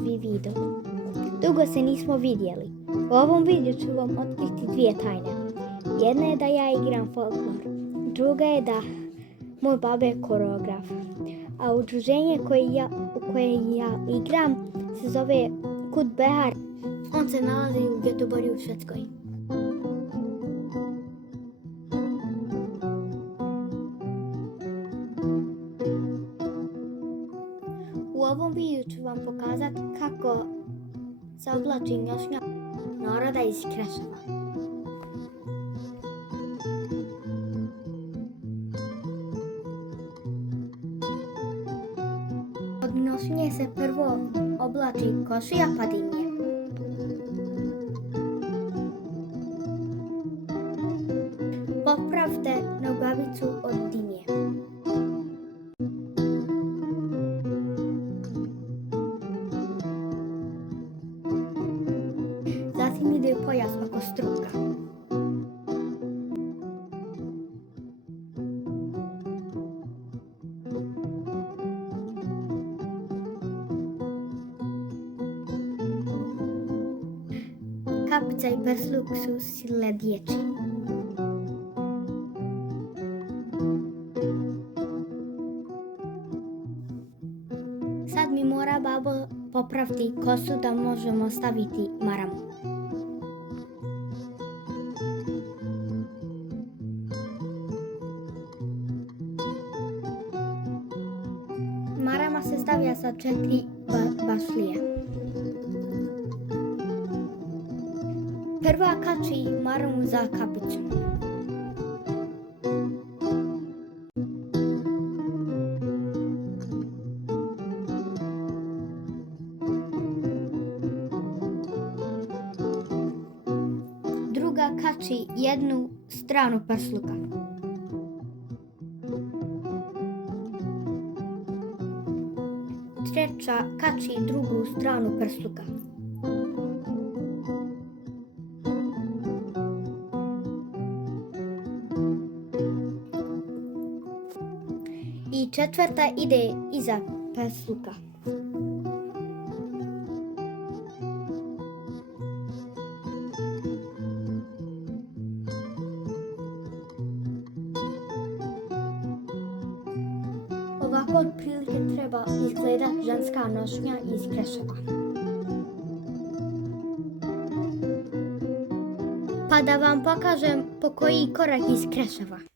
novi video. Dugo se nismo vidjeli. U ovom videu ću vam otkriti dvije tajne. Jedna je da ja igram folklor. Druga je da moj baba je koreograf. A udruženje u koje ja igram se zove Kud Behar. On se nalazi u Göteborgu u Švedskoj. U ovom videu ću vam pokazati kako se oblači nošnja naroda iz Kreševa. Od nošnje se prvo oblači košulja pa dimnje. Popravte nogavicu od dimnje. Zatim ide pojas oko struka. Kapica i persluk su sile dječji. Sad mi mora babo popraviti kosu da možemo staviti maramu. Marama se stavlja sa 4 bašlije. Prva kači maramu za kapicu. Druga kači jednu stranu persluka. Treća kači drugu stranu persluka. I četvrta ide iza persluka. Ovako otprilike treba izgledati ženska nošnja iz Kreševa. Pa da vam pokažem po koji korak iz Kreševa.